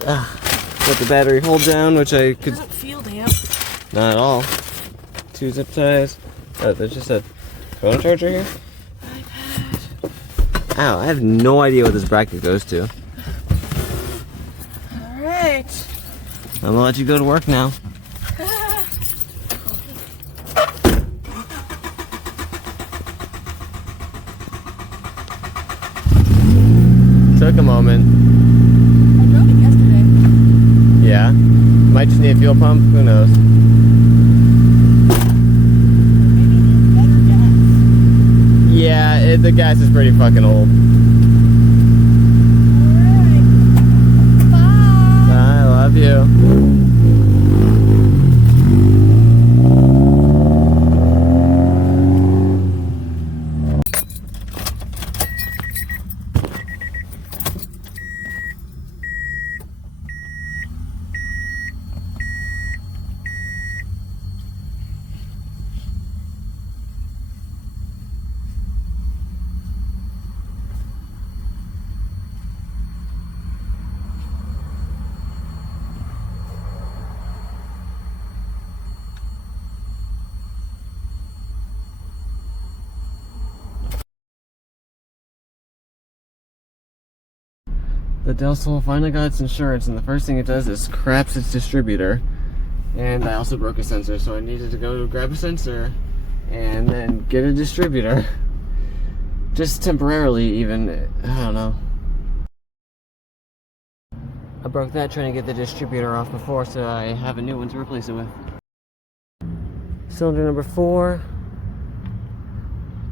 Got the battery hold down, which I could... Doesn't feel damp. Not at all. 2 zip ties. There's just a phone charger here. iPad. Ow, I have no idea what this bracket goes to. Alright. I'm gonna let you go to work now. Took a moment. I drove it yesterday. Yeah. Might just need a fuel pump. Who knows? Maybe it needs better gas. Yeah, the gas is pretty fucking old. Alright. Bye. I love you. The Del Sol finally got its insurance, and the first thing it does is craps its distributor. And I also broke a sensor, so I needed to go grab a sensor and then get a distributor. Just temporarily, even. I don't know. I broke that trying to get the distributor off before, so I have a new one to replace it with. Cylinder number 4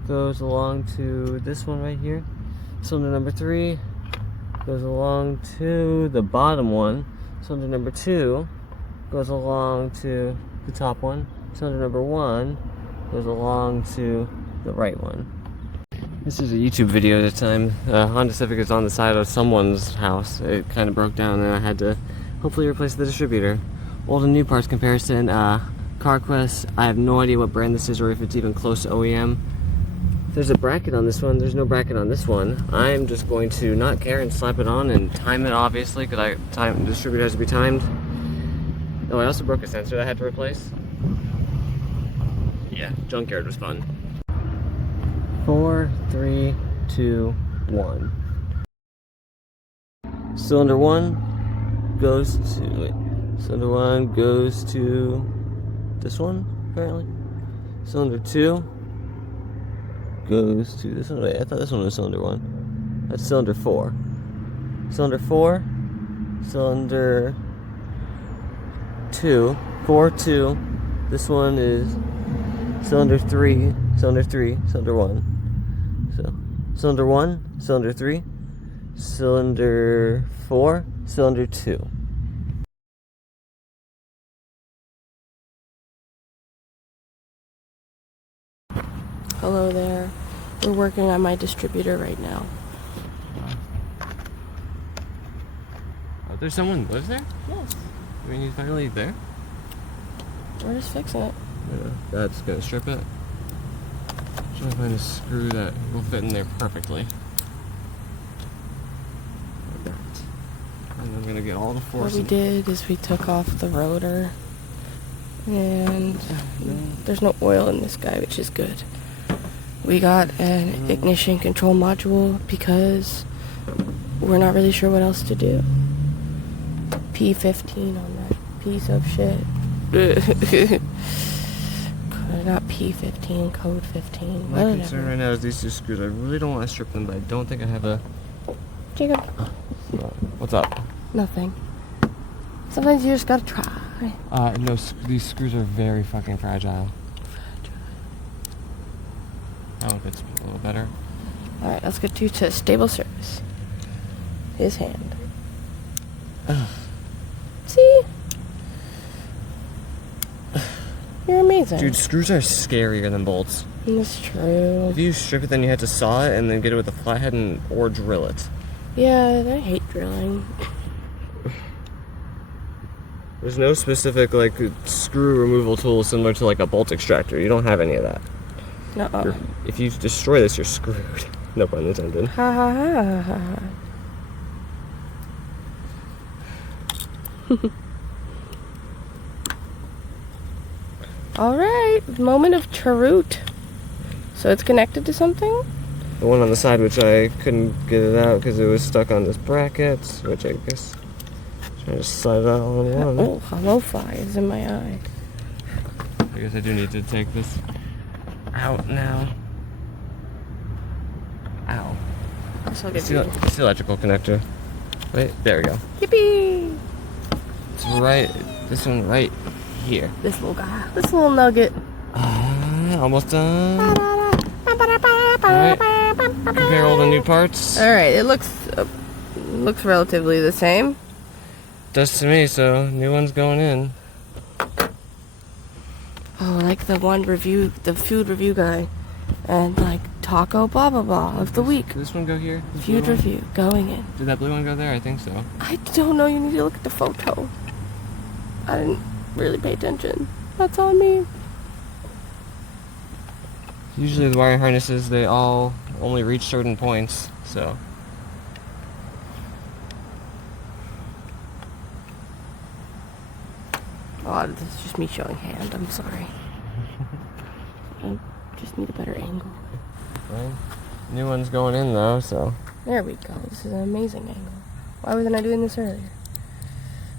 goes along to this one right here. Cylinder number 3 goes along to the bottom one. Cylinder number 2 goes along to the top one. Cylinder number 1 goes along to the right one. This is a YouTube video at the time. Honda Civic is on the side of someone's house. It kind of broke down and I had to hopefully replace the distributor. Old and new parts comparison. CarQuest, I have no idea what brand this is or if it's even close to OEM. There's a bracket on this one, there's no bracket on this one. I'm just going to not care and slap it on and time it, obviously, because the distributor has to be timed. Oh, I also broke a sensor that I had to replace. Yeah, junkyard was fun. 4, 3, 2, 1. Cylinder 1 goes to... wait. Cylinder 1 goes to this one, apparently. Cylinder 2 goes to this one. Wait, I thought this one was cylinder 1. That's cylinder 4. Cylinder 4, cylinder 2, 4, 2. This one is cylinder 3, cylinder 3, cylinder 1. So, cylinder 1, cylinder 3, cylinder 4, cylinder 2. Hello there. We're working on my distributor right now. Oh, there's someone who lives there? Yes. I mean, he's finally there? We're just fixing it. Yeah, that's gonna strip it. Trying to find a screw that will fit in there perfectly. Like that. And I'm gonna get all the force. What we did is we took off the rotor, and there's no oil in this guy, which is good. We got an ignition control module because we're not really sure what else to do. P15 on that piece of shit. Not P15, code 15. My concern right now is these 2 screws. I really don't want to strip them, but I don't think I have a... Jacob. What's up? Nothing. Sometimes you just gotta try. No, these screws are very fucking fragile. That one fits a little better. Alright, let's get you to stable service. His hand. See? You're amazing. Dude, screws are scarier than bolts. That's true. If you strip it, then you have to saw it and then get it with a flathead or drill it. Yeah, I hate drilling. There's no specific, like, screw removal tool similar to, like, a bolt extractor. You don't have any of that. Nuh-uh. If you destroy this, you're screwed. No pun intended. Ha ha ha ha ha. Alright, moment of truth. So it's connected to something? The one on the side, which I couldn't get it out because it was stuck on this bracket, which I guess trying to slide it out all in one. Oh, hollow-fi is in my eye. I guess I do need to take this out now. Ow. This will It's give the, you. it's the electrical connector. Wait, there we go. Yippee! It's right, this one right here. This little guy. This little nugget. Almost done. Alright, compare all the new parts. Alright, it looks relatively the same. Does to me, so new one's going in. Oh, like the one review, the food review guy. And like taco blah blah blah of the week. Did this one go here? This Food blue one? review going in. Did that blue one go there? I think so. I don't know, you need to look at the photo. I didn't really pay attention. That's on me. Usually the wire harnesses, they all only reach certain points, so. Oh, this is just me showing hand, I'm sorry. I just need a better angle. Right. New one's going in though, so. There we go, this is an amazing angle. Why wasn't I doing this earlier?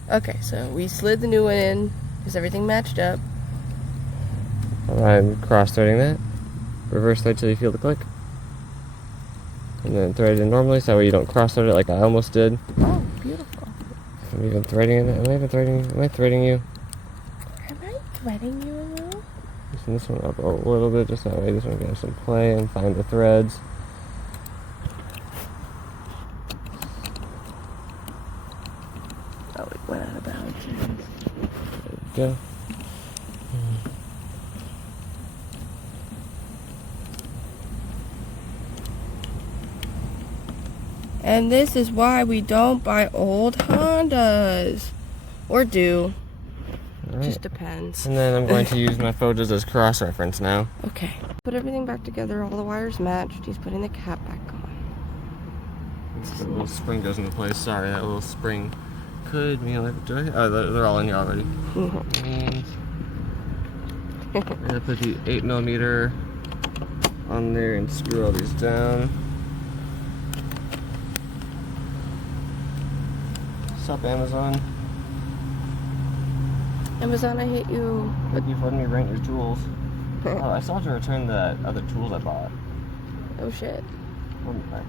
Okay, so we slid the new one in. Is everything matched up? I'm cross-threading that. Reverse thread till you feel the click. And then thread it in normally, so that way you don't cross-thread it like I almost did. Oh, beautiful. I'm even threading it. Am I threading you? Am I threading you a little? Loosen this one up a little bit, just that way this one can have some play and find the threads. Oh, it went out of bounds. There we go. And this is why we don't buy old Hondas. Or do. Alright. Just depends. And then I'm going to use my photos as cross-reference now. Okay. Put everything back together. All the wires matched. He's putting the cap back on. The little spring goes into place. Sorry, that little spring could be like. Oh, they're all in here already. And I'm gonna put the 8mm on there and screw all these down. What's up, Amazon? Amazon, I hate you. Thank you for letting me rent your tools. Oh, I still have to return the other tools I bought. Oh shit. Right.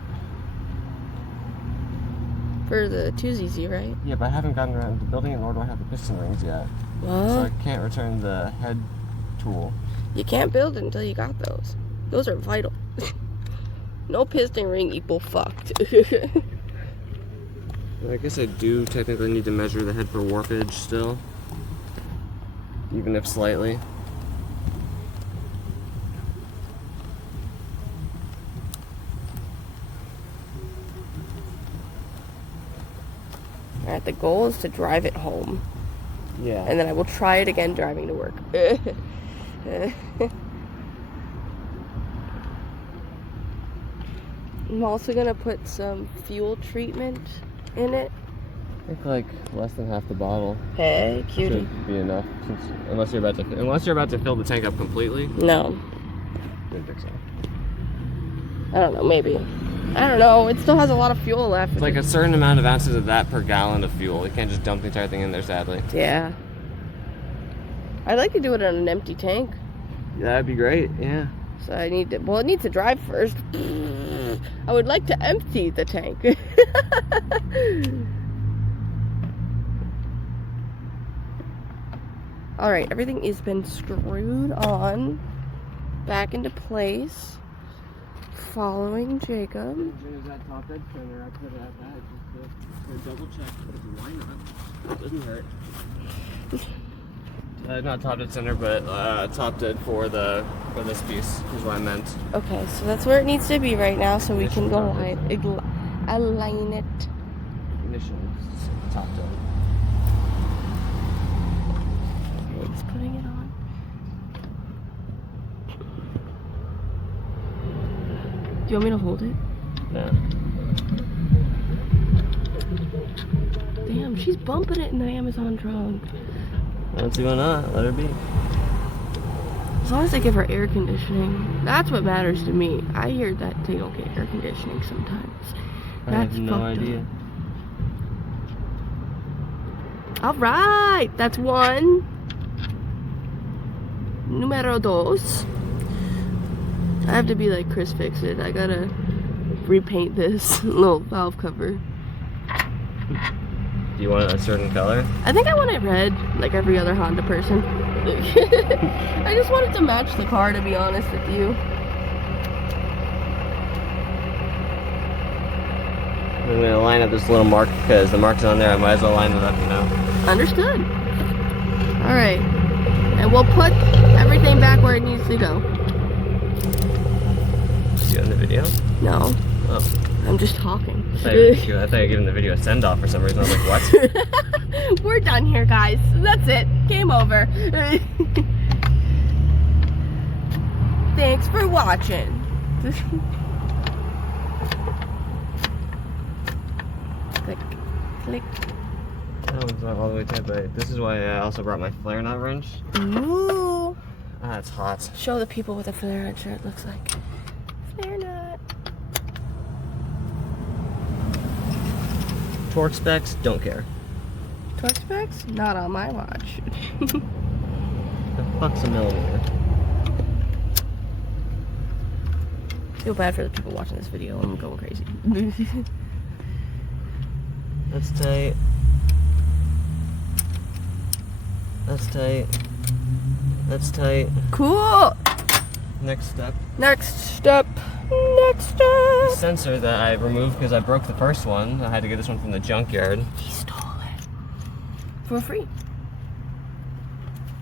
For the 2ZZ, right? Yeah, but I haven't gotten around to building it, nor do I have the piston rings yet. What? So I can't return the head tool. You can't build it until you got those. Those are vital. No piston ring equal fucked. I guess I do technically need to measure the head for warpage still. Even if slightly. Alright, the goal is to drive it home. Yeah. And then I will try it again driving to work. I'm also gonna put some fuel treatment in it. I think like less than half the bottle Hey, cutie. should be enough. Unless you're about to fill the tank up completely. No. I don't think so. I don't know, maybe. I don't know, it still has a lot of fuel left. It's like a certain amount of ounces of that per gallon of fuel. You can't just dump the entire thing in there, sadly. Yeah. I'd like to do it on an empty tank. Yeah, that'd be great, yeah. So I need to, well, it needs to drive first. I would like to empty the tank. Alright, everything has been screwed on back into place. Following Jacob. Is that top dead center? I put it at that just to double check. Why not? It doesn't hurt. Not top dead center, but top dead for this piece is what I meant. Okay, so that's where it needs to be right now, so we can go align it. Ignition top dead. Okay, he's putting it on. Do you want me to hold it? Yeah. Damn, she's bumping it in the Amazon trunk. I don't see why not. Let her be. As long as they give her air conditioning, that's what matters to me. I hear that they don't get air conditioning sometimes. I have no idea. All right, that's one. Numero dos. I have to be like Chris Fix-It. I gotta repaint this little valve cover. Do you want a certain color? I think I want it red, like every other Honda person. I just want it to match the car, to be honest with you. I'm gonna line up this little mark because the mark's on there. I might as well line it up, you know. Understood. All right, and we'll put everything back where it needs to go. See you in the video? No. Oh. I'm just talking. I thought you were giving the video a send-off for some reason. I was like, what? We're done here, guys. That's it. Game over. Thanks for watching. Click. Click. That one's not all the way tight, but this is why I also brought my flare nut wrench. Ooh. Ah, it's hot. Show the people what a flare nut shirt looks like. Flare nut. Torque specs, don't care. Torque specs? Not on my watch. The fuck's a millimeter? Feel bad for the people watching this video. I'm going crazy. That's tight. That's tight. That's tight. Cool. Next step. Next step. Next step. Sensor that I removed because I broke the first one. I had to get this one from the junkyard. He stole it. For free.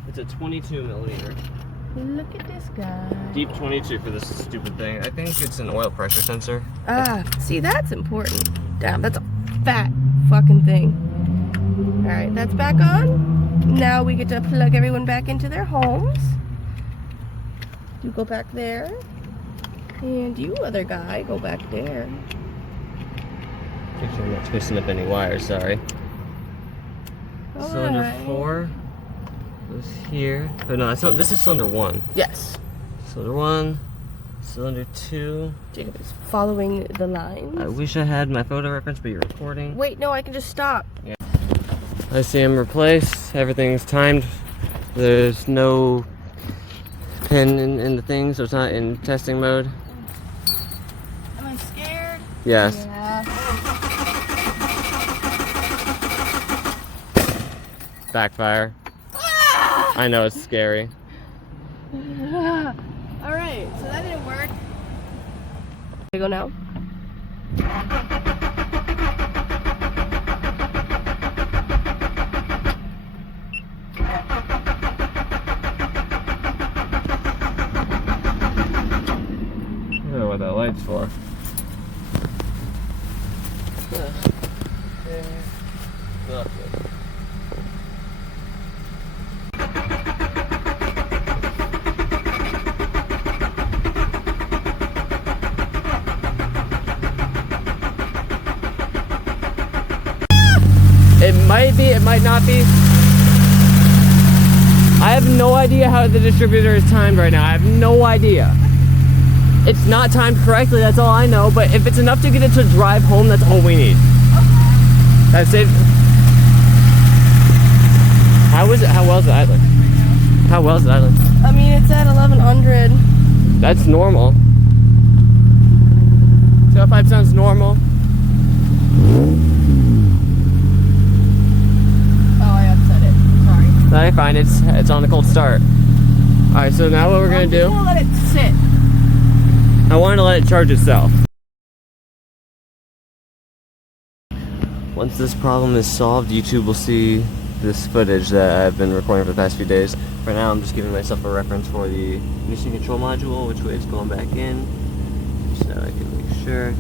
It's a 22 millimeter. Look at this guy. Deep 22 for this stupid thing. I think it's an oil pressure sensor. Ah, see, that's important. Damn, that's a fat fucking thing. Alright, that's back on. Now we get to plug everyone back into their homes. You go back there. And you, other guy, go back there. Make sure I'm not twisting up any wires, sorry. Cylinder Alright. 4 goes here. But no, that's not, this is cylinder 1. Yes. Cylinder 1, cylinder 2. Jacob is following the lines. I wish I had my photo reference, but you're recording. Wait, no, I can just stop. Yeah. ICM replaced. Everything's timed. There's no pin in the thing, so it's not in testing mode. Am I scared? Yes. Yeah. Backfire. Ah! I know it's scary. Alright, so that didn't work. Here we go now. I don't know what that light's for. It might be, it might not be. I have no idea how the distributor is timed right now. I have no idea. It's not timed correctly, that's all I know, but if it's enough to get it to drive home, that's all we need. Okay. That's it. How well is it idling? How well is it idling? I mean, it's at 1100. That's normal. 205 sounds normal. Oh, I upset it. Sorry. No, fine, it's on the cold start. Alright, so now what we're gonna do, I'm gonna let it sit. I wanted to let it charge itself. Once this problem is solved, YouTube will see this footage that I've been recording for the past few days. For now, I'm just giving myself a reference for the ignition control module, which way it's going back in, so I can make sure.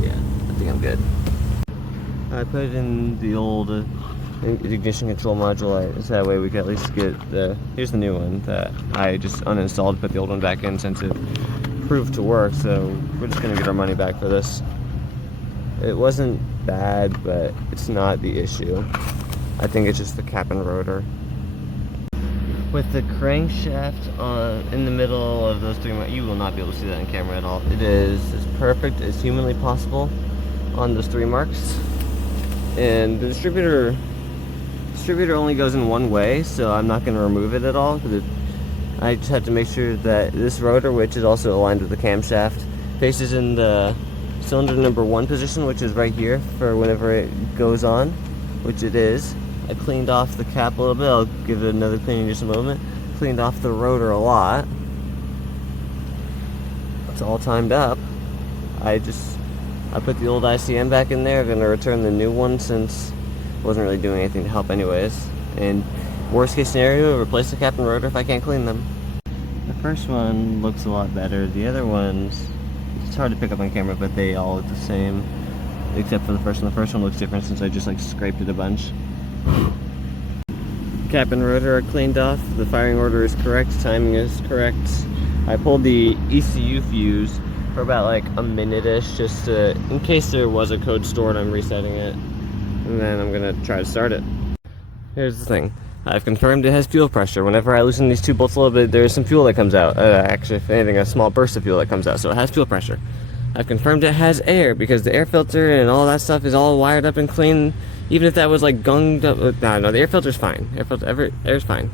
Yeah, I think I'm good. I put it in the old ignition control module, so that way we can at least get here's the new one that I just uninstalled, put the old one back in since it proved to work, so we're just gonna get our money back for this. It wasn't bad, but it's not the issue. I think it's just the cap and rotor. With the crankshaft on in the middle of those three marks, you will not be able to see that on camera at all. It is as perfect as humanly possible on those three marks. And the distributor only goes in one way, so I'm not going to remove it at all. I just have to make sure that this rotor, which is also aligned with the camshaft, faces in the cylinder number 1 position, which is right here for whenever it goes on, which it is. I cleaned off the cap a little bit. I'll give it another clean in just a moment. Cleaned off the rotor a lot. It's all timed up. I put the old ICM back in there. I'm going to return the new one since it wasn't really doing anything to help anyways. And worst case scenario, replace the cap and rotor if I can't clean them. The first one looks a lot better. The other ones, it's hard to pick up on camera, but they all look the same. Except for the first one. The first one looks different since I just scraped it a bunch. Cap and rotor are cleaned off. The firing order is correct. Timing is correct. I pulled the ECU fuse for about a minute-ish, just to, in case there was a code stored. I'm resetting it, and then I'm gonna try to start it. Here's the thing. I've confirmed it has fuel pressure. Whenever I loosen these two bolts a little bit, there's some fuel that comes out. Actually, if anything, a small burst of fuel that comes out, so it has fuel pressure. I've confirmed it has air, because the air filter and all that stuff is all wired up and clean. Even if that was gunged up, no, the air filter's fine. Air's fine.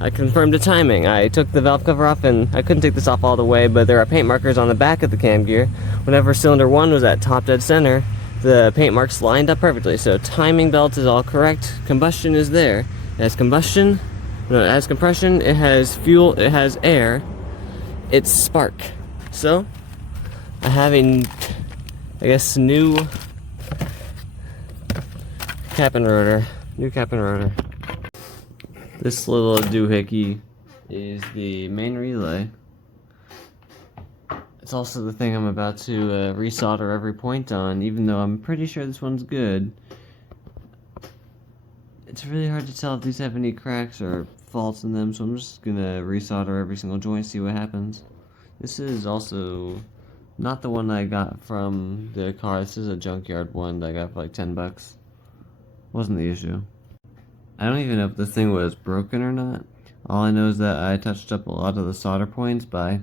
I confirmed the timing. I took the valve cover off, and I couldn't take this off all the way, but there are paint markers on the back of the cam gear. Whenever cylinder 1 was at top dead center, the paint marks lined up perfectly. So timing belt is all correct. Combustion is there. It has combustion. No, it has compression. It has fuel. It has air. It's spark. So I have a, new cap and rotor. New cap and rotor. This little doohickey is the main relay. It's also the thing I'm about to resolder every point on, even though I'm pretty sure this one's good. It's really hard to tell if these have any cracks or faults in them, so I'm just gonna resolder every single joint, see what happens. This is also not the one I got from the car. This is a junkyard one that I got for $10. Wasn't the issue. I don't even know if this thing was broken or not. All I know is that I touched up a lot of the solder points by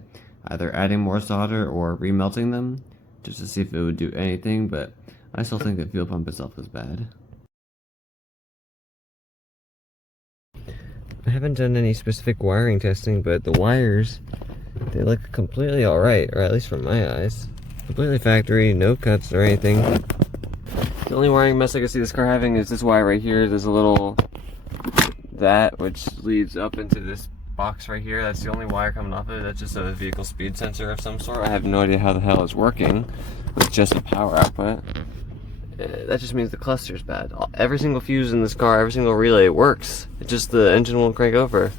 either adding more solder or remelting them, just to see if it would do anything, but I still think the fuel pump itself is bad. I haven't done any specific wiring testing, but the wires, they look completely alright, or at least from my eyes. Completely factory, no cuts or anything. The only wiring mess I can see this car having is this wire right here. There's a little which leads up into this box right here. That's the only wire coming off of it. That's just a vehicle speed sensor of some sort. I have no idea how the hell it's working with just a power output. That just means the cluster's bad. Every single fuse in this car, every single relay works. It's just the engine won't crank over.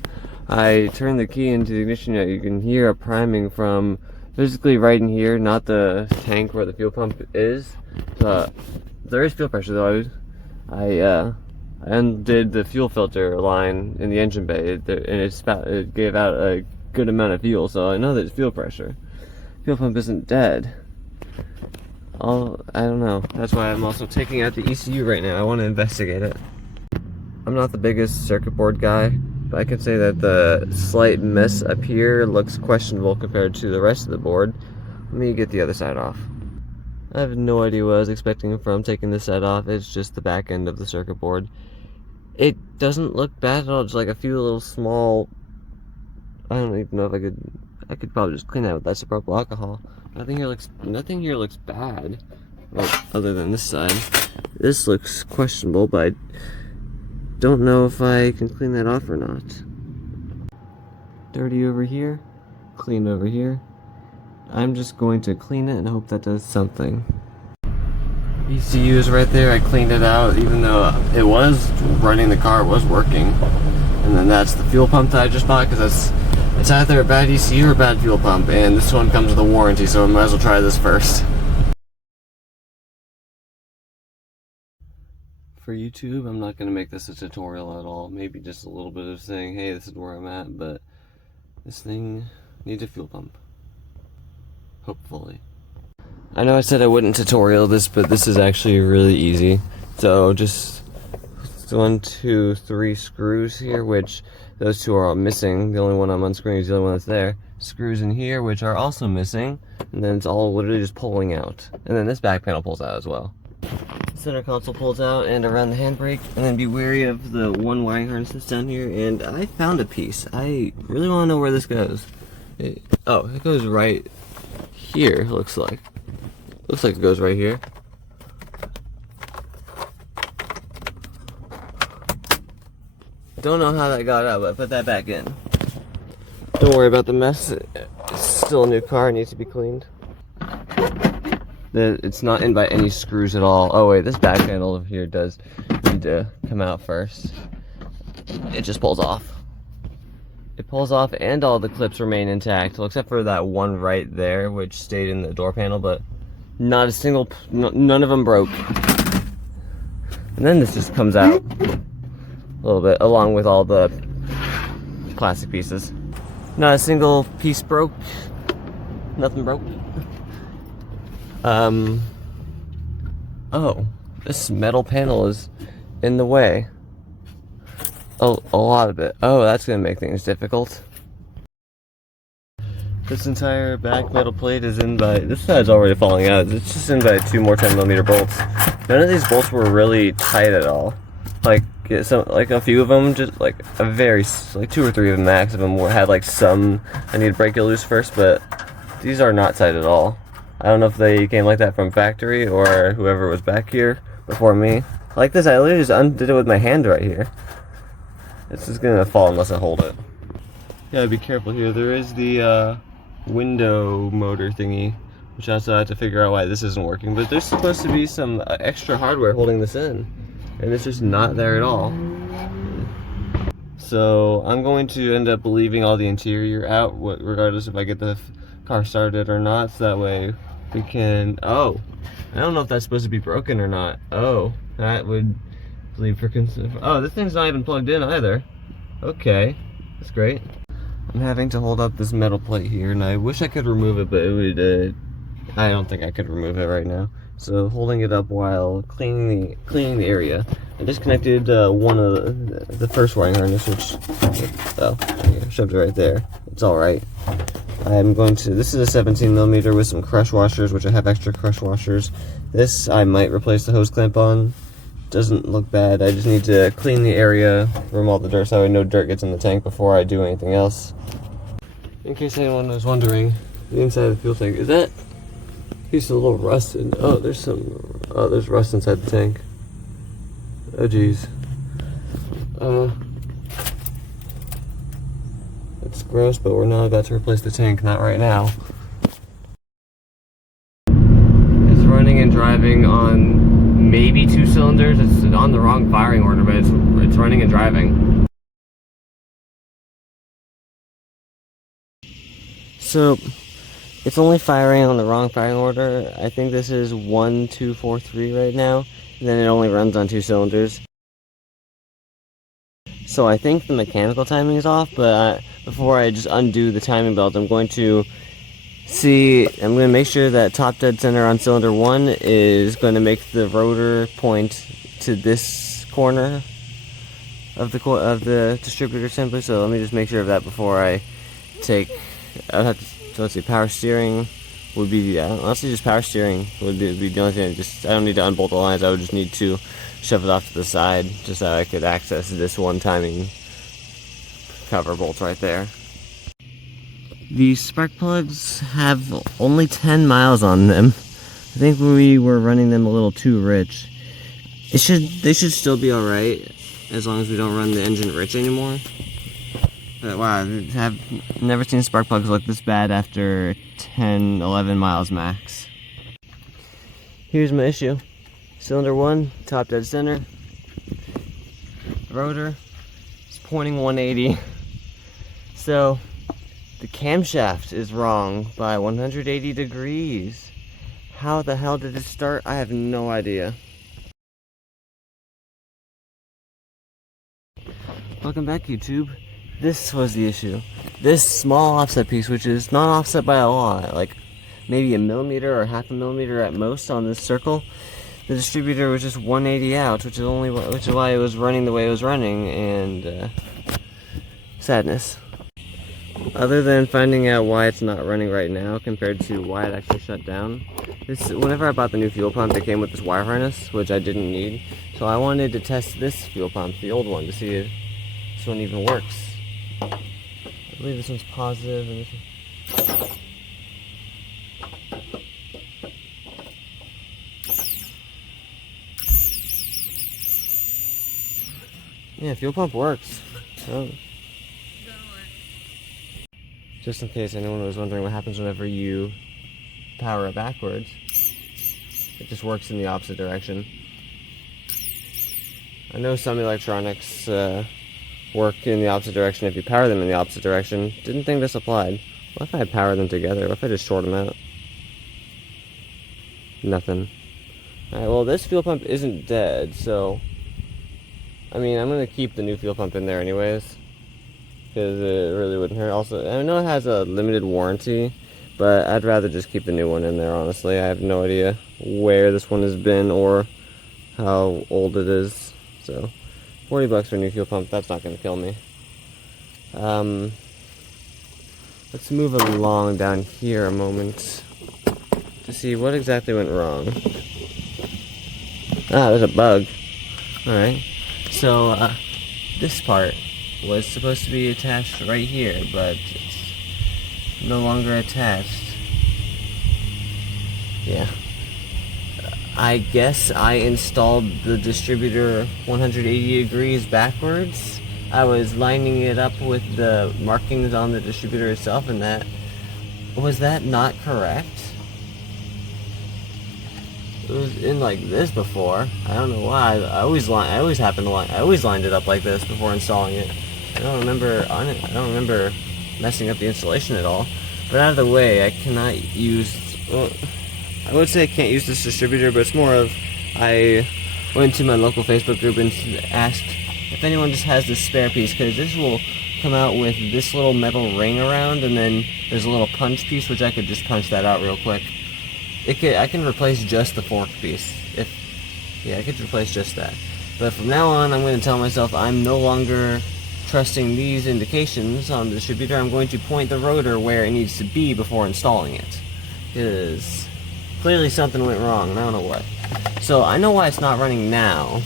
I turned the key into the ignition unit. You can hear a priming from physically right in here, not the tank where the fuel pump is. There is fuel pressure though. I undid the fuel filter line in the engine bay, and it gave out a good amount of fuel, so I know there's fuel pressure. Fuel pump isn't dead. I don't know. That's why I'm also taking out the ECU right now. I want to investigate it. I'm not the biggest circuit board guy, but I can say that the slight mess up here looks questionable compared to the rest of the board. Let me get the other side off. I have no idea what I was expecting from taking this side off. It's just the back end of the circuit board. It doesn't look bad at all, just a few little small, I don't even know if I could probably just clean that with isopropyl alcohol. Nothing here looks bad, other than this side. This looks questionable, but I don't know if I can clean that off or not. Dirty over here, clean over here. I'm just going to clean it and hope that does something. ECU is right there. I cleaned it out, even though it was running the car, it was working. And then that's the fuel pump that I just bought, because it's either a bad ECU or a bad fuel pump, and this one comes with a warranty, so I might as well try this first. For YouTube, I'm not going to make this a tutorial at all. Maybe just a little bit of saying, hey, this is where I'm at, but this thing needs a fuel pump. Hopefully. I know I said I wouldn't tutorial this, but this is actually really easy. So just 1, 2, 3 screws here, which those 2 are all missing. The only one I'm unscrewing is the only one that's there. Screws in here, which are also missing, and then it's all literally just pulling out. And then this back panel pulls out as well. Center console pulls out and around the handbrake, and then be wary of the one wiring harness that's down here. And I found a piece. I really want to know where this goes. It goes right here. Looks like it goes right here. Don't know how that got out, but I put that back in. Don't worry about the mess. It's still a new car. It needs to be cleaned. It's not in by any screws at all. Oh wait, this back panel over here does need to come out first. It just pulls off. It pulls off and all the clips remain intact, well, except for that one right there, which stayed in the door panel, but not a single, none of them broke. And then this just comes out a little bit, along with all the plastic pieces. Not a single piece broke. Nothing broke. Oh, this metal panel is in the way. Oh, a lot of it. Oh, that's gonna make things difficult. This entire back metal plate is in by, this side's already falling out. It's just in by 2 more 10mm bolts. None of these bolts were really tight at all. Like a few of them, just like a very, like 2 or 3 of them max of them had like some, I need to break it loose first, but these are not tight at all. I don't know if they came like that from factory or whoever was back here before me. Like this, I literally just undid it with my hand right here. This is gonna fall unless I hold it. Gotta be careful here. There is the window motor thingy, which I also have to figure out why this isn't working. But there's supposed to be some extra hardware holding this in, and it's just not there at all. So I'm going to end up leaving all the interior out, regardless if I get the car started or not, so that way we can, I don't know if that's supposed to be broken or not. Oh, that would leave for oh, this thing's not even plugged in either. Okay, that's great. I'm having to hold up this metal plate here, and I wish I could remove it, but it would, I don't think I could remove it right now. So holding it up while cleaning the area. I disconnected one of the first wiring harness, which, shoved it right there. It's alright. I'm going to, this is a 17mm with some crush washers, which I have extra crush washers. This I might replace the hose clamp on. Doesn't look bad. I just need to clean the area from all the dirt so no dirt gets in the tank before I do anything else. In case anyone was wondering, the inside of the fuel tank, is that piece a little rusted? Oh, there's rust inside the tank. Oh geez. It's gross, but we're not about to replace the tank, not right now. It's running and driving on maybe 2 cylinders. It's on the wrong firing order, but it's running and driving. So it's only firing on the wrong firing order. I think this is 1, 2, 4, 3 right now, and then it only runs on 2 cylinders. So I think the mechanical timing is off, but before I just undo the timing belt, I'm going to make sure that top dead center on cylinder 1 is going to make the rotor point to this corner of the distributor assembly. So let me just make sure of that before I take, so let's see, power steering would be, honestly just power steering would be the only thing. I don't need to unbolt the lines, I would just need to shove it off to the side just so I could access this one timing cover bolt right there. These spark plugs have only 10 miles on them. I think we were running them a little too rich. They should still be alright as long as we don't run the engine rich anymore. But wow, I've never seen spark plugs look this bad after 10, 11 miles max. Here's my issue. Cylinder 1, top dead center. Rotor is pointing 180. So the camshaft is wrong by 180 degrees. How the hell did it start? I have no idea. Welcome back, YouTube. This was the issue. This small offset piece, which is not offset by a lot, like maybe a millimeter or half a millimeter at most on this circle, the distributor was just 180 out, which is why it was running the way it was running, and sadness. Other than finding out why it's not running right now compared to why it actually shut down, whenever I bought the new fuel pump, it came with this wire harness, which I didn't need. So I wanted to test this fuel pump, the old one, to see if this one even works. I believe this one's positive, and this one... Yeah, fuel pump works. So, just in case anyone was wondering what happens whenever you power it backwards, it just works in the opposite direction. I know some electronics work in the opposite direction if you power them in the opposite direction. Didn't think this applied. What if I power them together? What if I just short them out? Nothing. Alright, well, this fuel pump isn't dead, so I mean, I'm going to keep the new fuel pump in there anyways, because it really wouldn't hurt. Also, I know it has a limited warranty, but I'd rather just keep the new one in there, honestly. I have no idea where this one has been or how old it is. So, $40 for a new fuel pump, that's not going to kill me. Let's move along down here a moment to see what exactly went wrong. Ah, there's a bug. Alright. So, this part was supposed to be attached right here, but it's no longer attached. Yeah. I guess I installed the distributor 180 degrees backwards. I was lining it up with the markings on the distributor itself, and was that not correct? It was in like this before. I don't know why. I always lined it up like this before installing it. I don't remember messing up the installation at all. But out of the way, I cannot use. Well, I would say I can't use this distributor, but it's more of I went to my local Facebook group and asked if anyone just has this spare piece, because this will come out with this little metal ring around, and then there's a little punch piece which I could just punch that out real quick. I can replace just the fork piece. I could replace just that. But from now on, I'm going to tell myself I'm no longer trusting these indications on the distributor. I'm going to point the rotor where it needs to be before installing it. Because clearly something went wrong, and I don't know what. So I know why it's not running now.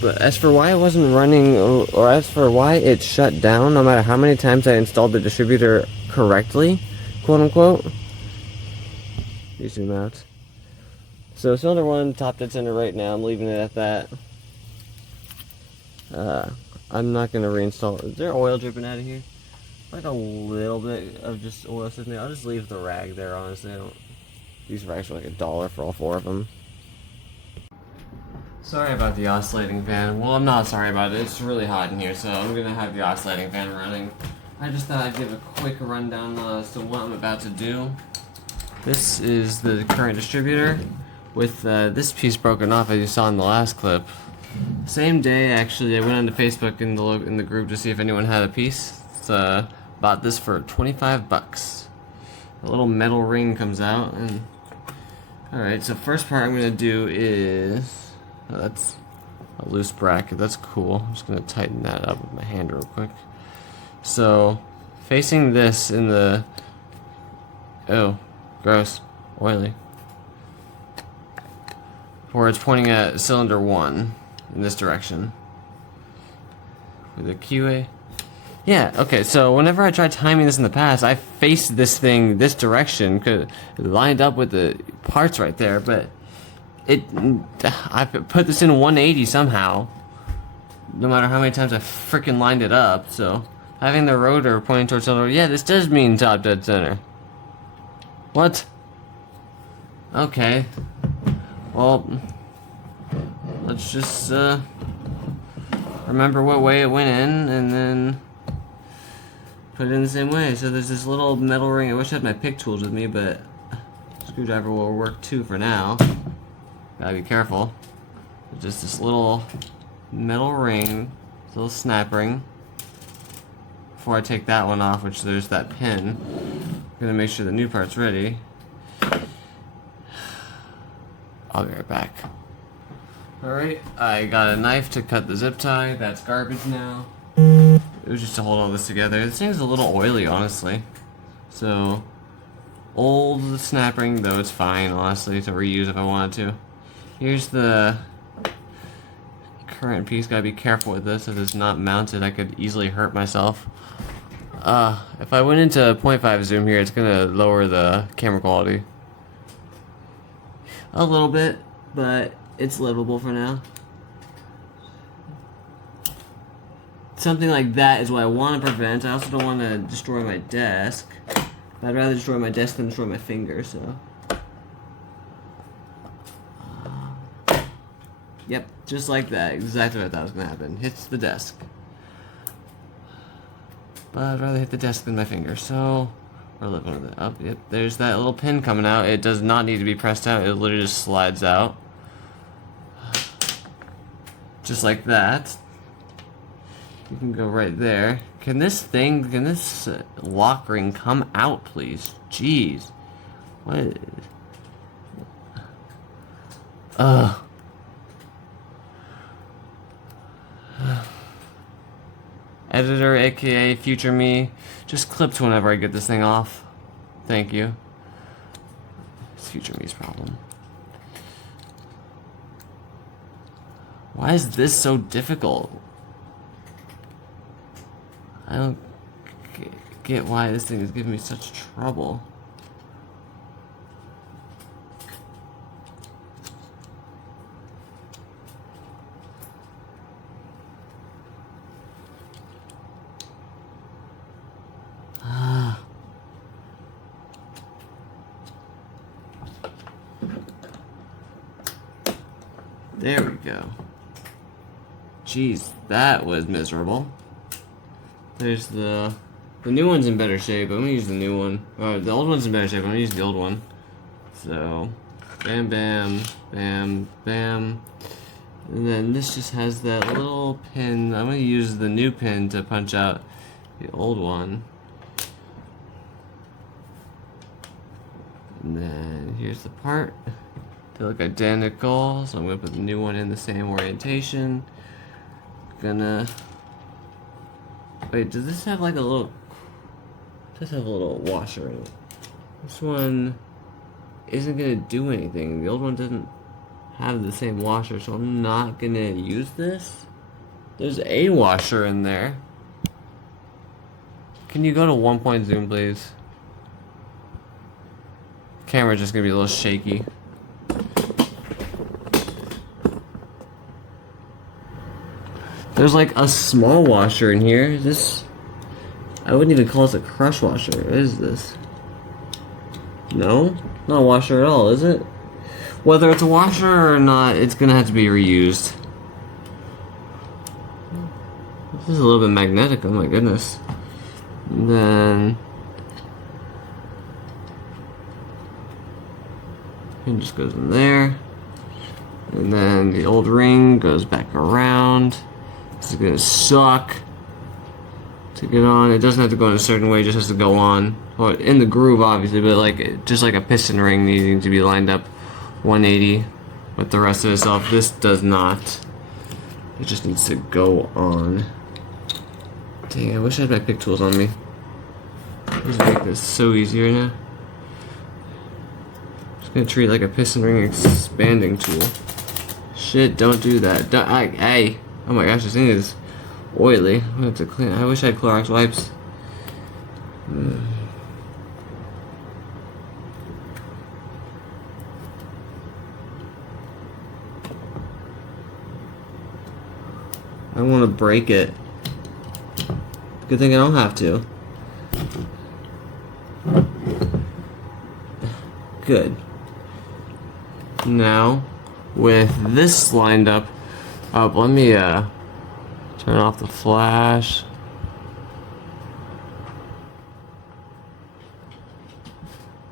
But as for why it wasn't running, or as for why it shut down, no matter how many times I installed the distributor correctly, quote unquote. You zoom out. So cylinder 1, top dead center right now. I'm leaving it at that. I'm not going to reinstall it. Is there oil dripping out of here? Like a little bit of just oil sitting there. I'll just leave the rag there, honestly. These rags are like $1 for all 4 of them. Sorry about the oscillating fan. Well, I'm not sorry about it. It's really hot in here, so I'm going to have the oscillating fan running. I just thought I'd give a quick rundown as to what I'm about to do. This is the current distributor with this piece broken off, as you saw in the last clip. Same day, actually, I went onto Facebook in the group to see if anyone had a piece. Bought this for $25. A little metal ring comes out, and alright. So first part I'm gonna do is that's a loose bracket. That's cool. I'm just gonna tighten that up with my hand real quick. So facing this in the gross, oily. Where it's pointing at cylinder 1 in this direction. With a QA. Yeah, okay, so whenever I tried timing this in the past, I faced this thing this direction, cause it lined up with the parts right there, but I put this in 180 somehow, no matter how many times I freaking lined it up, so having the rotor pointing towards cylinder, yeah, this does mean top dead center. What? Okay. Well, let's just remember what way it went in, and then put it in the same way. So there's this little metal ring. I wish I had my pick tools with me, but screwdriver will work too for now. Gotta be careful. There's just this little metal ring, this little snap ring. Before I take that one off, which there's that pin, I'm gonna make sure the new part's ready. I'll be right back. Alright, I got a knife to cut the zip tie. That's garbage now. It was just to hold all this together. This thing's a little oily, honestly. So, old snap ring, though it's fine, honestly, to reuse if I wanted to. Here's the current piece. Gotta be careful with this. If it's not mounted, I could easily hurt myself. If I went into 0.5 zoom here, it's gonna lower the camera quality a little bit, but it's livable for now. Something like that is what I want to prevent. I also don't want to destroy my desk. I'd rather destroy my desk than destroy my finger, so. Yep, just like that. Exactly what I thought was going to happen. Hits the desk. But I'd rather hit the desk than my finger, so we're living with it. Oh, yep, there's that little pin coming out. It does not need to be pressed out. It literally just slides out. Just like that. You can go right there. Can this lock ring come out, please? Jeez. What? Editor, aka future me, just clipped whenever I get this thing off. Thank you. It's future me's problem. Why is this so difficult? I don't get why this thing is giving me such trouble. There we go. Jeez, that was miserable. There's the new one's in better shape. I'm gonna use the new one. The old one's in better shape. I'm gonna use the old one. So, bam, bam, bam, bam. And then this just has that little pin. I'm gonna use the new pin to punch out the old one. And then here's the part. They look identical, so I'm gonna put the new one in the same orientation. Gonna wait. Does this have like a little? Does have a little washer in it? This one isn't gonna do anything. The old one doesn't have the same washer, so I'm not gonna use this. There's a washer in there. Can you go to 1 zoom, please? Camera's just gonna be a little shaky. There's like a small washer in here. This, I wouldn't even call this a crush washer. What is this? No? Not a washer at all, is it? Whether it's a washer or not, it's gonna have to be reused. This is a little bit magnetic, oh my goodness. And then it just goes in there. And then the old ring goes back around. This is gonna suck to get on. It doesn't have to go in a certain way, it just has to go on. Well, in the groove obviously, but like just like a piston ring needing to be lined up 180 with the rest of itself. This does not. It just needs to go on. Dang, I wish I had my pick tools on me. Just make this so easy right now. Just gonna treat it like a piston ring expanding tool. Shit, don't do that. Hey. Oh my gosh, this thing is oily. I'm gonna have to clean. I wish I had Clorox wipes. I want to break it. Good thing I don't have to. Good. Now, with this lined up, let me turn off the flash.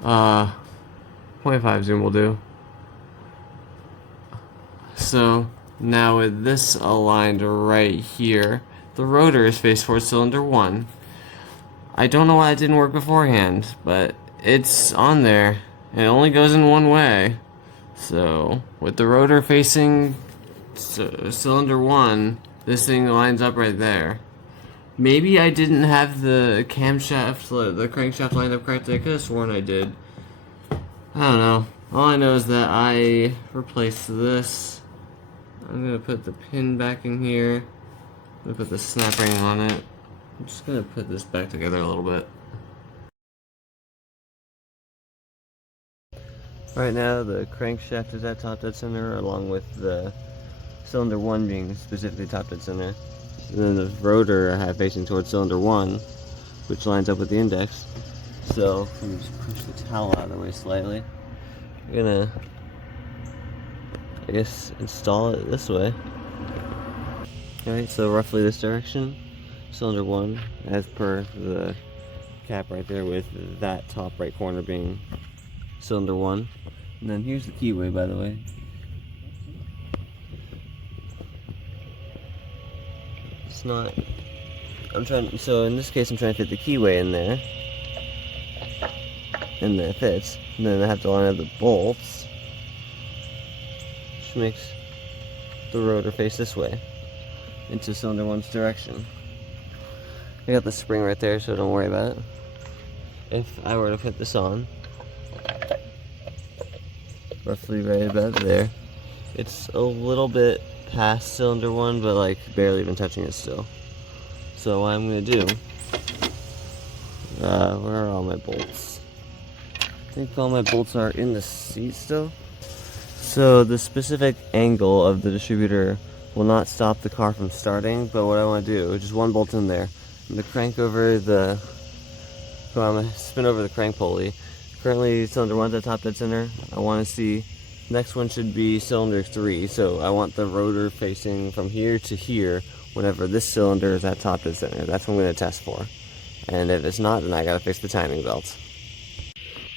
Uh, 0.5 zoom will do. So now with this aligned right here, the rotor is faced towards cylinder 1. I don't know why it didn't work beforehand, but it's on there. It only goes in one way. So with the rotor facing cylinder 1, this thing lines up right there. Maybe I didn't have the camshaft, the crankshaft lined up correctly. I could have sworn I did. I don't know. All I know is that I replaced this. I'm gonna put the pin back in here. I'm gonna put the snap ring on it. I'm just gonna put this back together a little bit. Right now the crankshaft is at top dead center, along with the cylinder 1 being specifically top dead center. And then the rotor I have facing towards cylinder 1, which lines up with the index. So let me just push the towel out of the way slightly. I'm gonna, I guess, install it this way. Alright, so roughly this direction. Cylinder 1, as per the cap right there, with that top right corner being cylinder 1. And then here's the keyway, by the way. It's not, so in this case I'm trying to fit the keyway in there. And then it fits. And then I have to line up the bolts, which makes the rotor face this way, into cylinder 1's direction. I got the spring right there, so don't worry about it. If I were to put this on, roughly right about there, it's a little bit past cylinder 1, but like barely even touching it still. So what I'm gonna do, where are all my bolts? I think all my bolts are in the seat still. So the specific angle of the distributor will not stop the car from starting, but what I want to do is just one bolt in there. I'm gonna crank over the, well, I'm gonna spin over the crank pulley. Currently cylinder 1's at top dead center. I want to see, next one should be cylinder 3, so I want the rotor facing from here to here whenever this cylinder is at top dead center. That's what I'm going to test for. And if it's not, then I gotta fix the timing belt.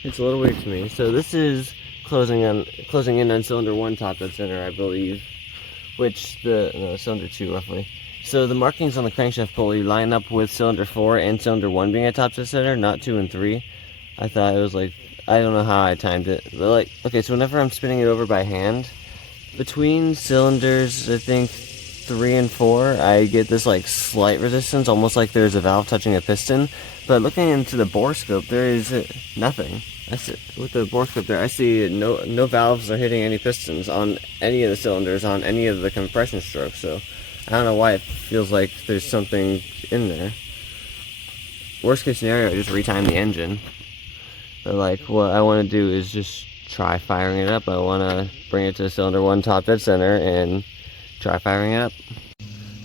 It's a little weird to me. So this is closing in on cylinder 1 top dead center, I believe. Which cylinder 2 roughly. So the markings on the crankshaft pulley line up with cylinder 4 and cylinder 1 being at top dead center, not 2 and 3. I thought it was like, I don't know how I timed it, but like, okay, so whenever I'm spinning it over by hand, between cylinders, I think 3 and 4, I get this like slight resistance, almost like there's a valve touching a piston. But looking into the bore scope, there is nothing. With the bore scope there, I see no valves are hitting any pistons on any of the cylinders, on any of the compression strokes. So I don't know why it feels like there's something in there. Worst case scenario, I just retime the engine. But like, what I want to do is just try firing it up. I want to bring it to cylinder 1 top dead center and try firing it up.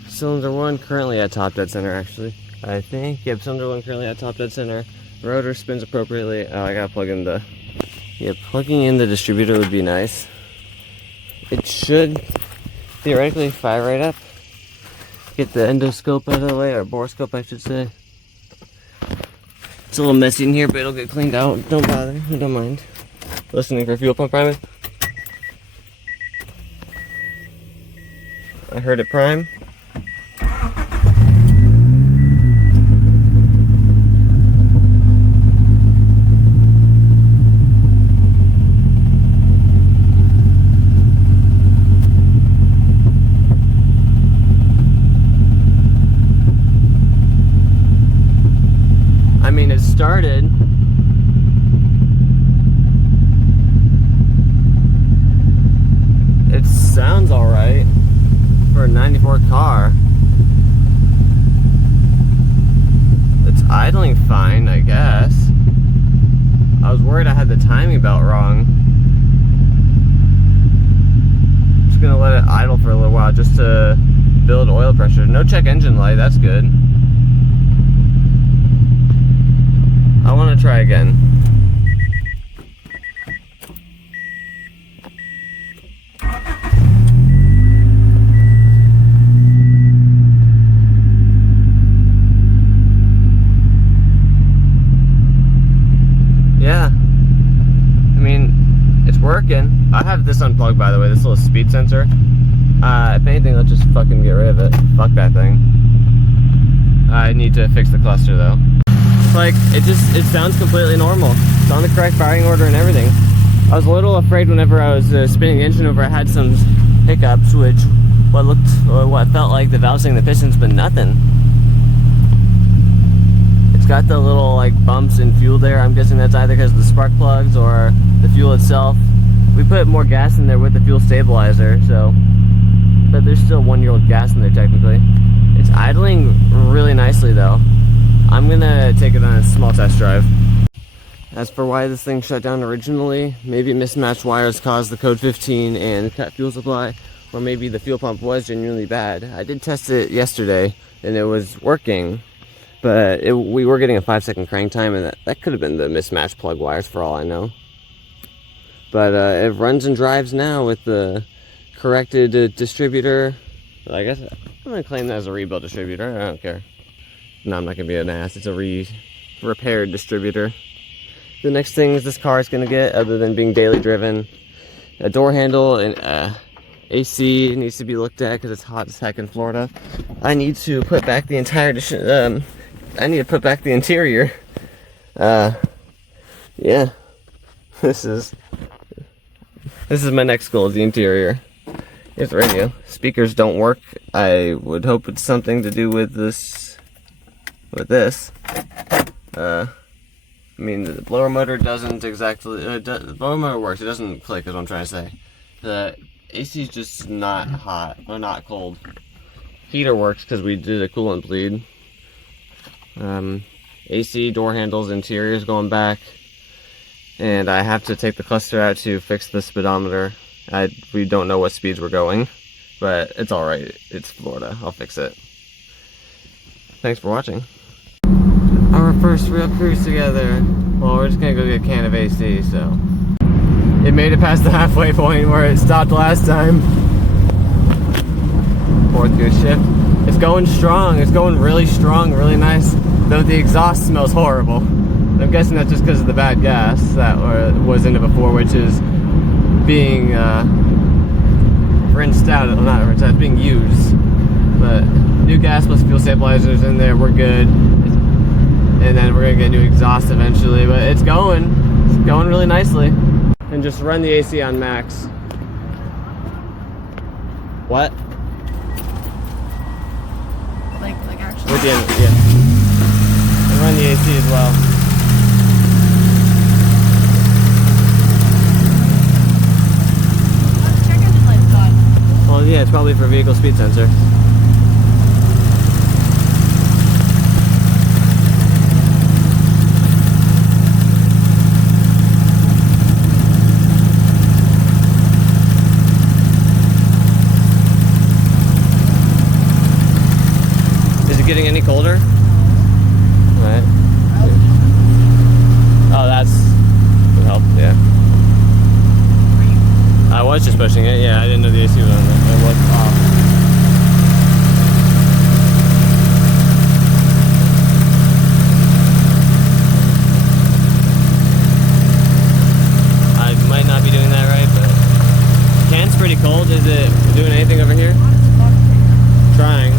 Cylinder 1 currently at top dead center, actually. I think, yep, cylinder 1 currently at top dead center. Rotor spins appropriately. Oh, I gotta plug in the, yeah, plugging in the distributor would be nice. It should theoretically fire right up. Get the endoscope out of the way, or borescope I should say. It's a little messy in here, but it'll get cleaned out. Don't bother, I don't mind. Listening for fuel pump priming. I heard it prime. I mean, it started. It sounds alright for a 94 car. It's idling fine, I guess. I was worried I had the timing belt wrong. Just gonna let it idle for a little while just to build oil pressure. No check engine light, that's good. I want to try again. Yeah, I mean, it's working. I have this unplugged, by the way, this little speed sensor. If anything, let's just fucking get rid of it. Fuck that thing. I need to fix the cluster though. Like, it sounds completely normal. It's on the correct firing order and everything. I was a little afraid whenever I was spinning the engine over. I had some hiccups, which what felt like the valve saying the pistons, but nothing. It's got the little like bumps in fuel there. I'm guessing that's either because of the spark plugs or the fuel itself. We put more gas in there with the fuel stabilizer, so, but there's still 1-year-old gas in there technically. It's idling really nicely though. I'm gonna take it on a small test drive. As for why this thing shut down originally, maybe mismatched wires caused the code 15 and cut fuel supply, or maybe the fuel pump was genuinely bad. I did test it yesterday and it was working, but we were getting a 5-second crank time, and that could have been the mismatched plug wires for all I know. But it runs and drives now with the corrected distributor. Well, I guess I'm gonna claim that as a rebuild distributor. I don't care. No, I'm not gonna be an ass. It's a repaired distributor. The next things this car is gonna get, other than being daily driven, a door handle and AC needs to be looked at because it's hot as heck in Florida. I need to put back the entire I need to put back the interior. Yeah, this is my next goal, is the interior. Here's the radio. Speakers don't work. I would hope it's something to do with this. I mean, the blower motor doesn't exactly. The blower motor works. It doesn't click, is what I'm trying to say. The AC is just not hot or not cold. Heater works because we did a coolant bleed. AC, door handles, interiors going back, and I have to take the cluster out to fix the speedometer. We don't know what speeds we're going, but it's all right. It's Florida. I'll fix it. Thanks for watching. Our first real cruise together. Well, we're just gonna go get a can of AC, so. It made it past the halfway point where it stopped last time. 4th gear shift. It's going strong. It's going really strong, really nice. Though the exhaust smells horrible. I'm guessing that's just because of the bad gas that was in it before, which is being rinsed out. Well, not rinsed out, it's being used. But new gas plus fuel stabilizers in there, we're good. And then we're gonna get new exhaust eventually, but it's going really nicely. And just run the AC on max. What? Like actually. With the end, yeah. And run the AC as well. Let's check engine light's on. Well, yeah, it's probably for vehicle speed sensor. Getting any colder? Right. Oh, that's would help, yeah. I was just pushing it, yeah, I didn't know the AC was on there. It was off. I might not be doing that right, but can's pretty cold. Is it doing anything over here? Trying.